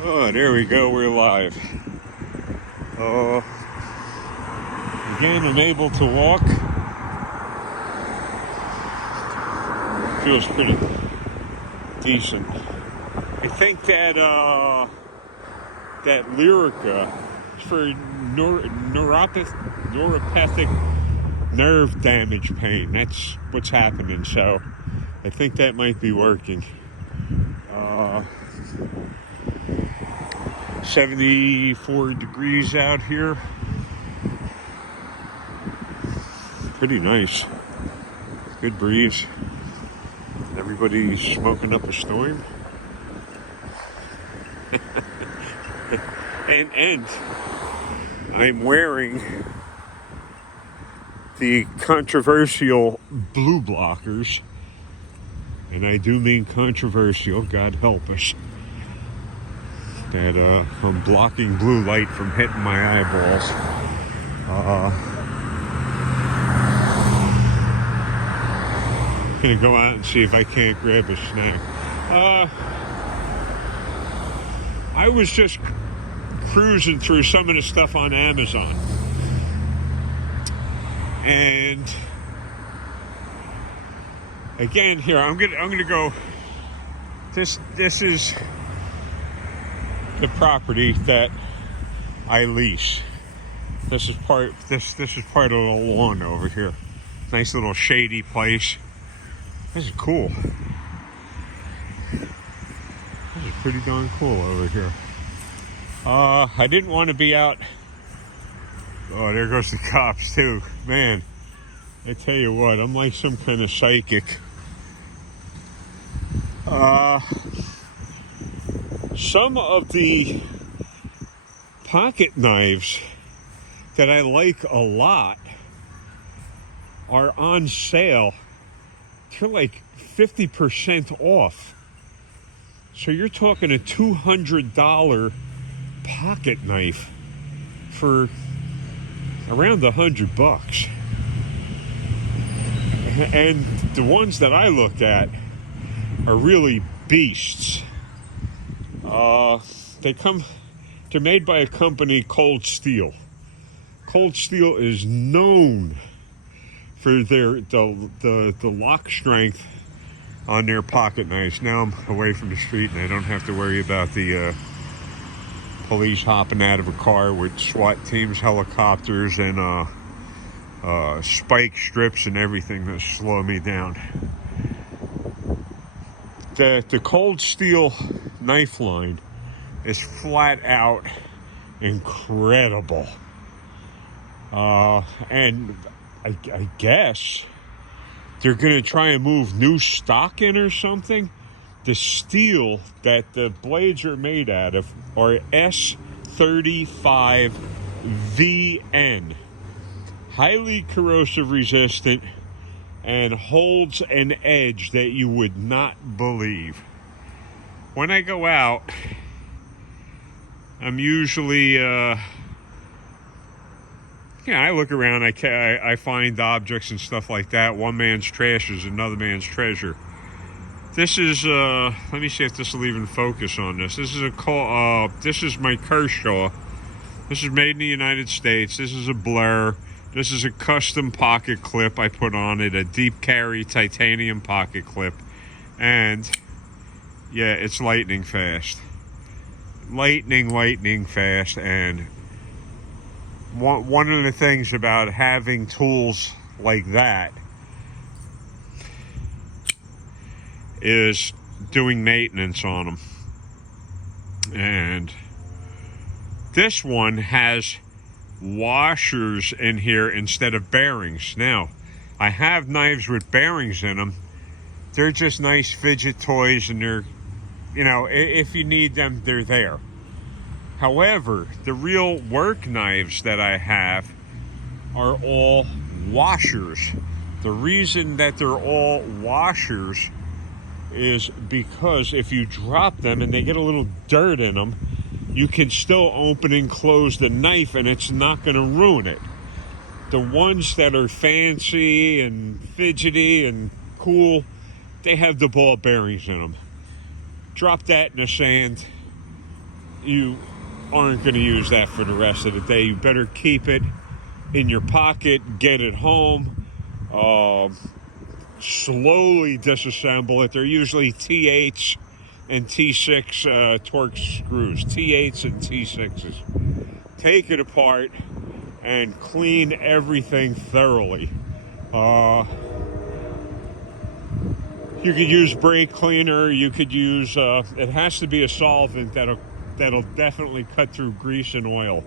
Oh, there we go. We're live. Again, I'm able to walk. Feels pretty decent. I think that Lyrica is for neuropathic nerve damage pain. That's what's happening. So I think that might be working. 74 degrees out here. Pretty nice. Good breeze. Everybody's smoking up a storm. and I'm wearing the controversial blue blockers. And I do mean controversial, God help us. That I'm blocking blue light from hitting my eyeballs. Gonna go out and see if I can't grab a snack. I was just cruising through some of the stuff on Amazon, and again here I'm gonna go. This is the property that I lease. This is part of the lawn over here. Nice little shady place. This is cool. This is pretty darn cool over here. I didn't want to be out. Oh, there goes the cops too. Man, I tell you what, I'm like some kind of psychic. Some of the pocket knives that I like a lot are on sale. They're like 50% off. So you're talking a $200 pocket knife for around $100. And the ones that I looked at are really beasts. They're made by a company, Cold Steel. Cold Steel is known for the lock strength on their pocket knives. Now I'm away from the street and I don't have to worry about the police hopping out of a car with SWAT teams, helicopters, and spike strips and everything that slow me down. The Cold Steel knife line is flat out incredible. And I guess they're going to try and move new stock in or something. The steel that the blades are made out of are S35VN. Highly corrosive resistant and holds an edge that you would not believe. When I go out, I'm usually, I look around, I find objects and stuff like that. One man's trash is another man's treasure. This is, let me see if this will even focus on this. This is my Kershaw. This is made in the United States. This is a Blair. This is a custom pocket clip I put on it, a deep carry titanium pocket clip. And yeah, it's lightning fast. Lightning fast. And one of the things about having tools like that is doing maintenance on them. And this one has washers in here instead of bearings. Now, I have knives with bearings in them. They're just nice fidget toys, and they're, if you need them, they're there. However, the real work knives that I have are all washers. The reason that they're all washers is because if you drop them and they get a little dirt in them, you can still open and close the knife and it's not going to ruin it. The ones that are fancy and fidgety and cool, they have the ball bearings in them. Drop that in the sand, you aren't going to use that for the rest of the day. You better keep it in your pocket, get it home, slowly disassemble it. They're usually T8s and T6 Torx screws, T8s and T6s. Take it apart and clean everything thoroughly. You could use brake cleaner. You could use, it has to be a solvent that'll definitely cut through grease and oil.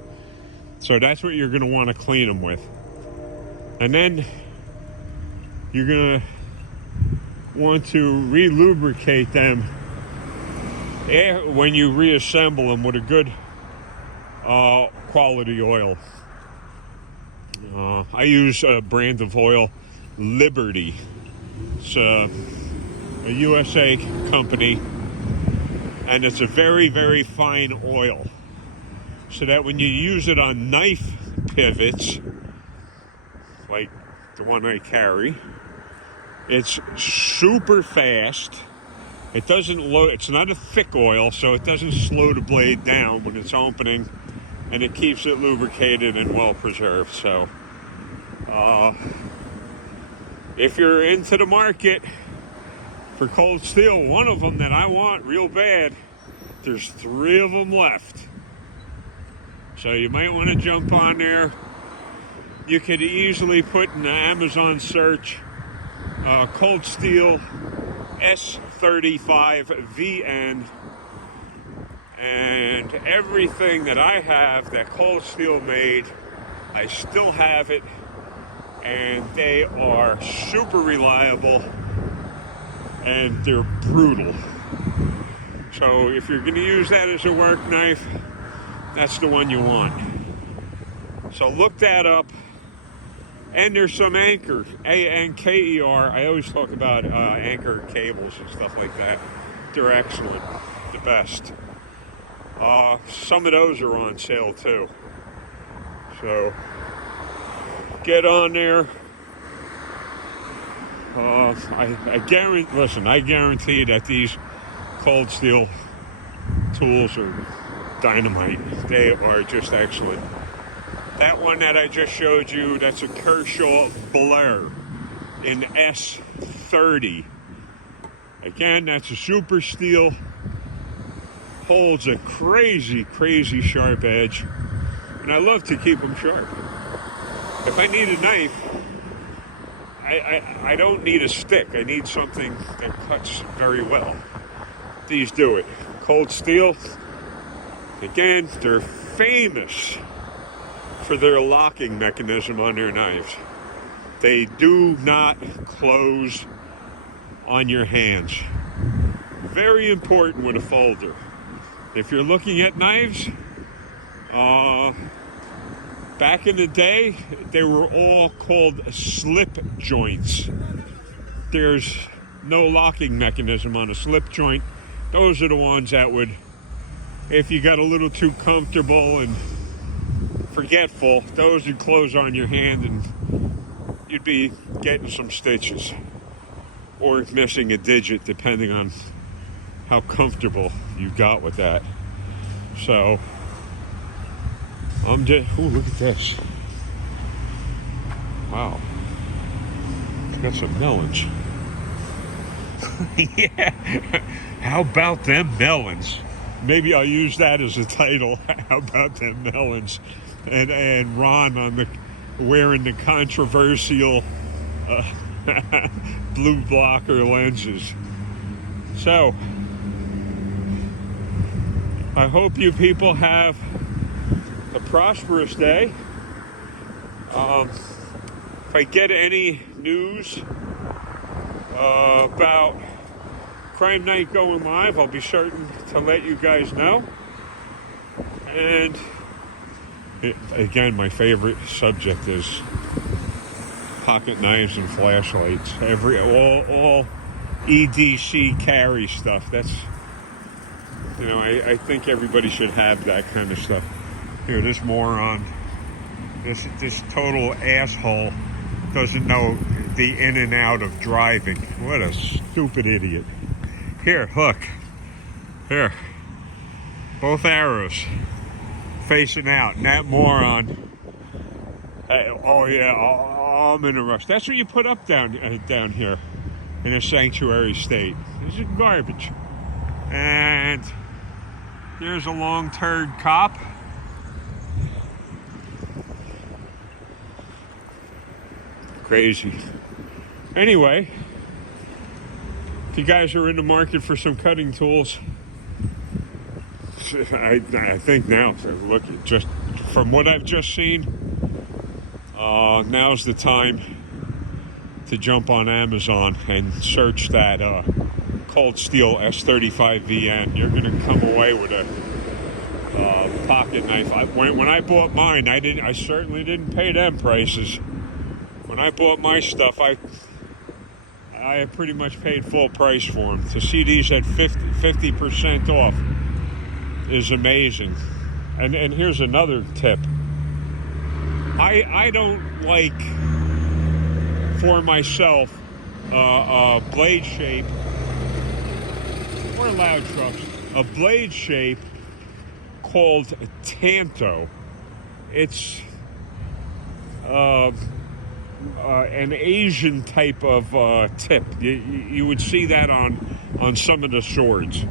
So that's what you're going to want to clean them with. And then you're going to want to re-lubricate them when you reassemble them with a good quality oil. I use a brand of oil, Liberty. It's a USA company, and it's a very, very fine oil, so that when you use it on knife pivots, like the one I carry, it's super fast. It doesn't load, it's not a thick oil, so it doesn't slow the blade down when it's opening, and it keeps it lubricated and well preserved. So if you're into the market for cold steel, one of them that I want real bad, there's 3 of them left. So you might want to jump on there. You could easily put in the Amazon search cold steel S35VN, and everything that I have that cold steel made, I still have it, and they are super reliable and they're brutal. So if you're going to use that as a work knife, that's the one you want. So look that up. And there's some Anchor, A-N-K-E-R. I always talk about Anchor cables and stuff like that. They're excellent, the best. Some of those are on sale too. So get on there. I guarantee that these cold steel tools are dynamite. They are just excellent. That one that I just showed you, that's a Kershaw Blair in S30. Again, that's a super steel. Holds a crazy, crazy sharp edge. And I love to keep them sharp. If I need a knife, I don't need a stick. I need something that cuts very well. These do it. Cold steel, again, they're famous for their locking mechanism on their knives. They do not close on your hands. Very important with a folder. If you're looking at knives, back in the day, they were all called slip joints. There's no locking mechanism on a slip joint. Those are the ones that would, if you got a little too comfortable and forgetful, those would close on your hand and you'd be getting some stitches or missing a digit, depending on how comfortable you got with that. So I'm just, oh, look at this. Wow. Got some melons. Yeah. How about them melons? Maybe I'll use that as a title. How about them melons? And Ron on the wearing the controversial blue blocker lenses. So I hope you people have a prosperous day. If I get any news about Crime Night going live, I'll be certain to let you guys know. And again, my favorite subject is pocket knives and flashlights. All EDC carry stuff. That's, you know, I think everybody should have that kind of stuff. Here, this moron, this total asshole doesn't know the in and out of driving. What a stupid idiot. Here, look. Here. Both arrows facing out. And that moron. Oh yeah, I'm in a rush. That's what you put up down here in a sanctuary state. This is garbage. And here's a long turd cop. Crazy. Anyway, if you guys are in the market for some cutting tools, I think now, look, just from what I've just seen, now's the time to jump on Amazon and search that Cold Steel S35VN. You're going to come away with a pocket knife. When I bought mine, I certainly didn't pay them prices. When I bought my stuff, I pretty much paid full price for them. To see these at 50% off is amazing. And here's another tip. I don't like, for myself, blade shape, or loud trucks, a blade shape called Tanto. It's an Asian type of tip. You would see that on some of the swords,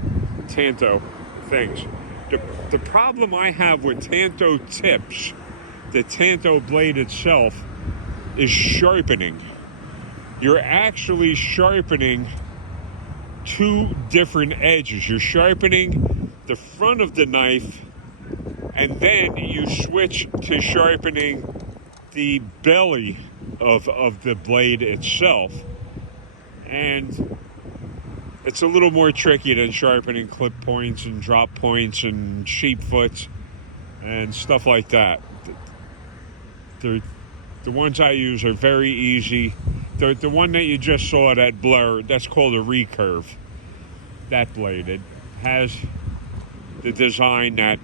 Tanto things. The problem I have with Tanto tips, the Tanto blade itself, is sharpening. You're actually sharpening two different edges. You're sharpening the front of the knife, and then you switch to sharpening the belly of the blade itself. And it's a little more tricky than sharpening clip points and drop points and sheep foots and stuff like that. The ones I use are very easy. The one that you just saw, that blur, that's called a recurve. That blade, it has the design that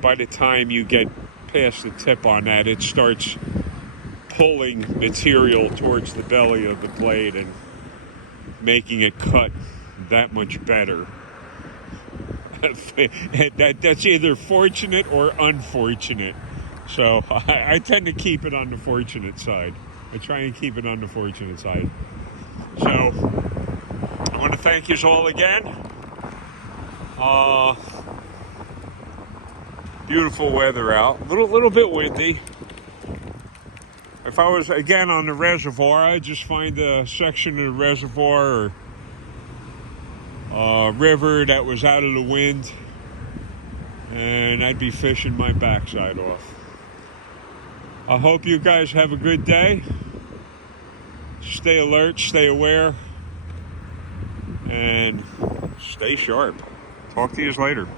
by the time you get past the tip on that, it starts pulling material towards the belly of the blade and making it cut that much better. That's either fortunate or unfortunate. So I tend to keep it on the fortunate side. I try and keep it on the fortunate side. So I want to thank you all again. Beautiful weather out. Little bit windy. If I was again on the reservoir, I'd just find a section of the reservoir or river that was out of the wind, and I'd be fishing my backside off. I hope you guys have a good day. Stay alert, stay aware, and stay sharp. Talk to you later.